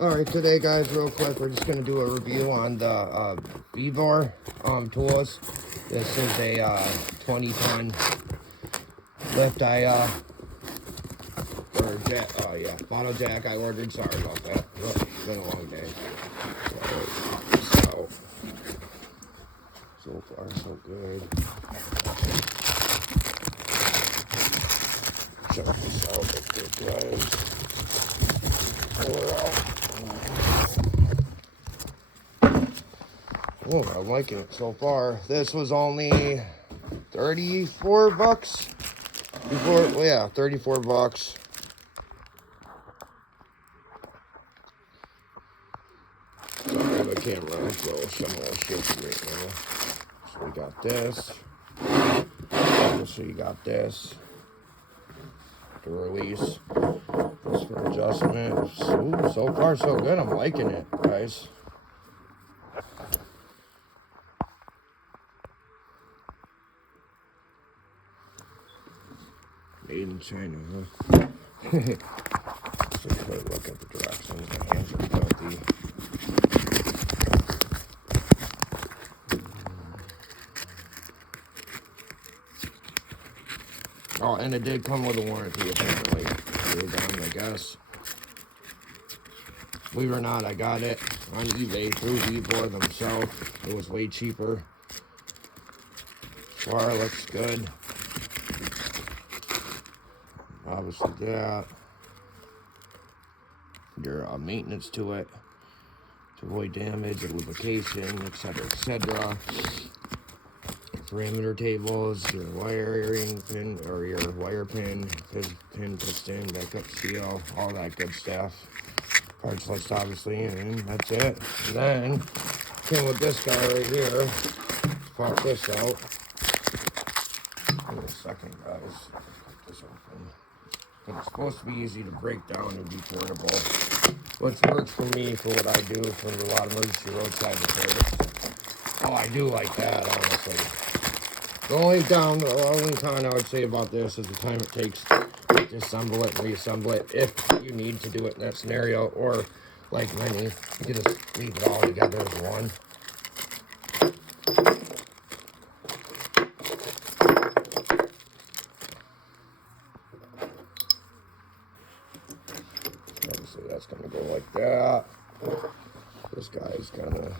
Alright, today guys, real quick, we're just going to do a review on the Vevor tools. This is a 20-ton lift bottle jack I ordered. Sorry about that. It's been a long day. So far so good. Check this out real quick, guys. Oh, I'm liking it so far. This was only 34 bucks before. Well, yeah, 34 bucks. Sorry, the camera, so some more shaky right now. So we got this. So you got this to release. This for adjustment. So far so good. I'm liking it, guys. Made in China, huh? So quick look at the directions. My hands are filthy. Oh, and it did come with a warranty, apparently. I guess. Believe it or not, I got it on eBay through Vevor themselves. It was way cheaper. Far looks good. Obviously that. Your maintenance to it to avoid damage, lubrication, etc., etc. Parameter tables, your wiring pin or your wire pin, pin piston, backup seal, all that good stuff. Parts list, obviously, and that's it. And then came with this guy right here. Let's pop this out. Give me a second, guys. Pop this open. And it's supposed to be easy to break down and be portable, which works for me for what I do for a lot of emergency roadside repairs. Oh, I do like that, honestly. The only con I would say about this is the time it takes to assemble it and reassemble it, if you need to do it in that scenario, or like many, you can just leave it all together as one. Obviously that's going to go like that. This guy's going to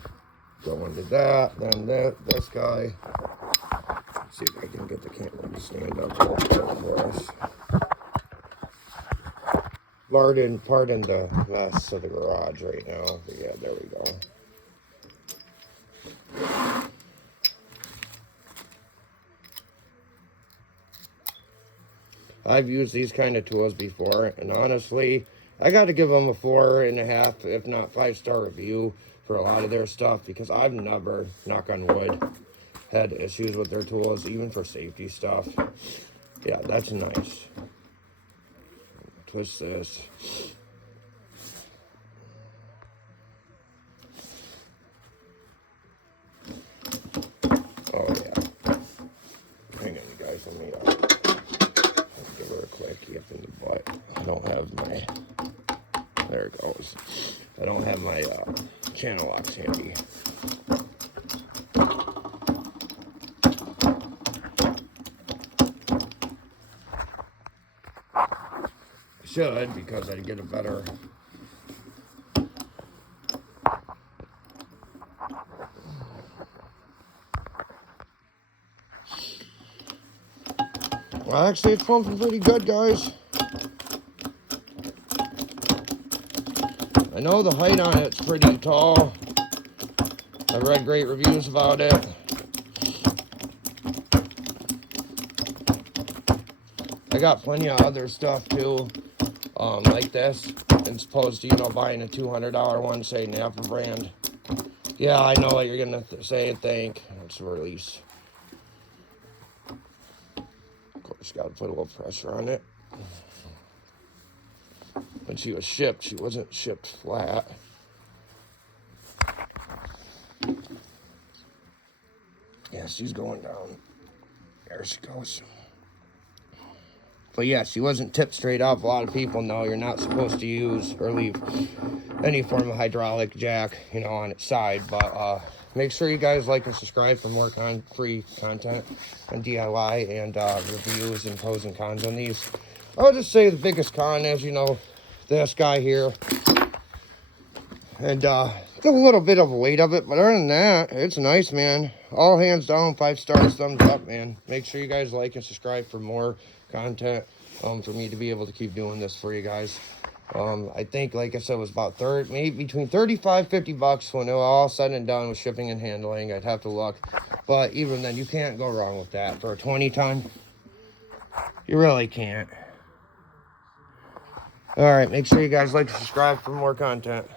go into that, then this guy. Let's see if I can get the camera to stand up for us. Pardon the mess of the garage right now. But yeah, there we go. I've used these kind of tools before, and honestly, I got to give them a 4.5, if not 5-star review for a lot of their stuff, because I've never, knock on wood, had issues with their tools, even for safety stuff. Yeah, that's nice. Twist this. Oh yeah. Hang on, you guys. Let me give her a quick yip in the butt. I don't have my. There it goes. I don't have my channel locks handy. I should, because I'd get a better. Well, actually, it's pumping pretty good, guys. I know the height on it's pretty tall. I've read great reviews about it. I got plenty of other stuff too, like this. As opposed to, buying a $200 one, say Napa brand. Yeah, I know what you're gonna say. It's a release. Of course, got to put a little pressure on it. When she was shipped, she wasn't shipped flat. Yeah, she's going down. There she goes. But yes, he wasn't tipped straight up. A lot of people know you're not supposed to use or leave any form of hydraulic jack, you know, on its side. But make sure you guys like and subscribe for more free content on DIY and reviews and pros and cons on these. I'll just say the biggest con is, you know, this guy here. And a little bit of a weight of it, but other than that, it's nice, man. All hands down, 5 stars, thumbs up, man. Make sure you guys like and subscribe for more content for me to be able to keep doing this for you guys. I think, like I said, it was about maybe between 35, 50 bucks when it was all said and done with shipping and handling. I'd have to look, but even then, you can't go wrong with that for a 20 ton. You really can't. All right, make sure you guys like and subscribe for more content.